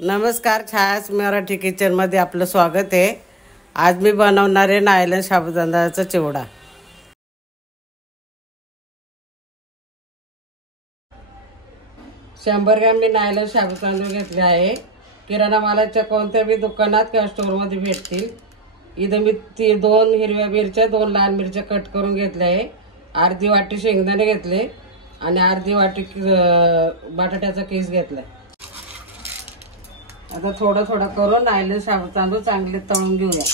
नमस्कार, छायास मराठी किचनमध्ये आपलं स्वागत आहे। आज मी बनवणार आहे नायलॉन साबुदाण्याचा चिवडा। शंभर ग्रॅम मी नायलॉन साबुदाणे घेतले आहे। किराणा मालाच्या कोणत्याही दुकानात किंवा स्टोअरमध्ये भेटतील। इथे मी 2 हिरव्या मिरच्या 2 लाल मिरच्या कट करून घेतल्या आहे। अर्धी वाटी शेंगदाणे घेतले आणि अर्धी वाटी बटाट्याचा किस घेतला। आता थोडं थोडं करून नायलॉन साबुदाणे चांगले तळून घेऊया।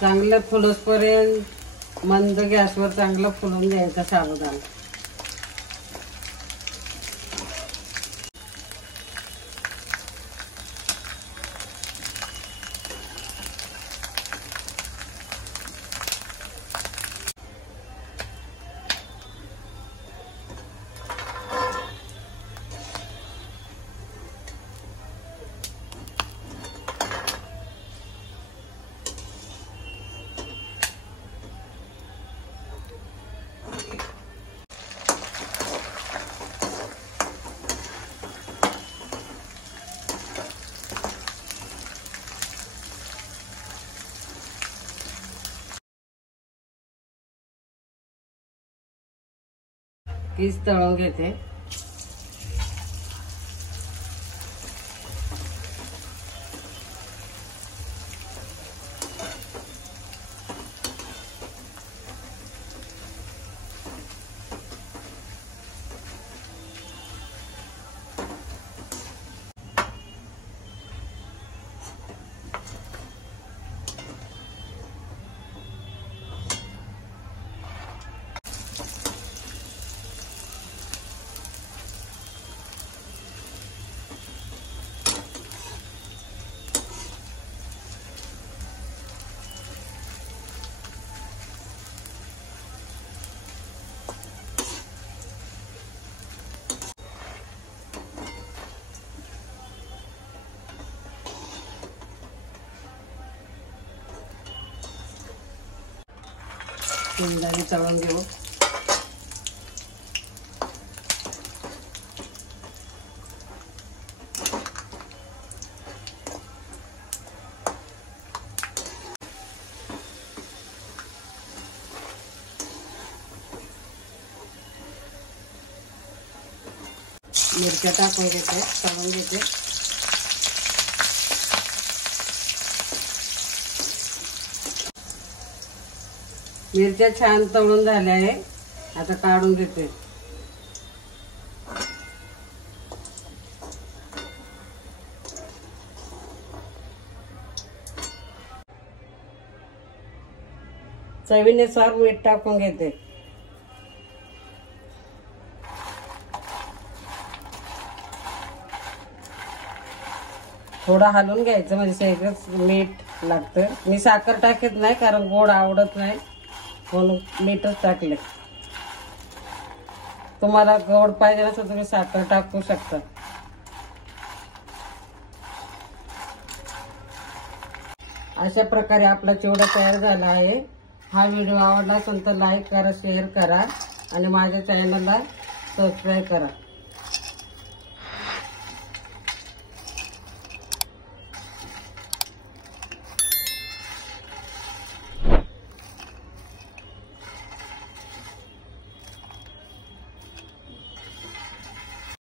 चांगले फुलसपर्यंत मंद गॅसवर चांगलं फुलून घ्यायचा साबुदाणा। किस तळून घेते। शेंगदाणे तळून घेऊ। मिरच्या टाकून घेते, तळून घेते। मिरच्या छान तळून झाल्या आहे, आता काढून घेते। चवीनुसार मीठ टाकून घेते। थोडं हलवून घ्यायचं म्हणजे सगळंच मीठ लागतं। मी साखर टाकत नाही कारण गोड आवडत नाही, म्हणून मीठच टाकले। तुम्हाला गोड पाहिजे असेल तर तुम्ही साखर टाकू शकता। अशा प्रकारे आपला चिवडा तयार झाला आहे। हा व्हिडिओ आवडला असेल तर लाईक करा, शेअर करा आणि माझ्या चॅनलला सबस्क्राईब करा।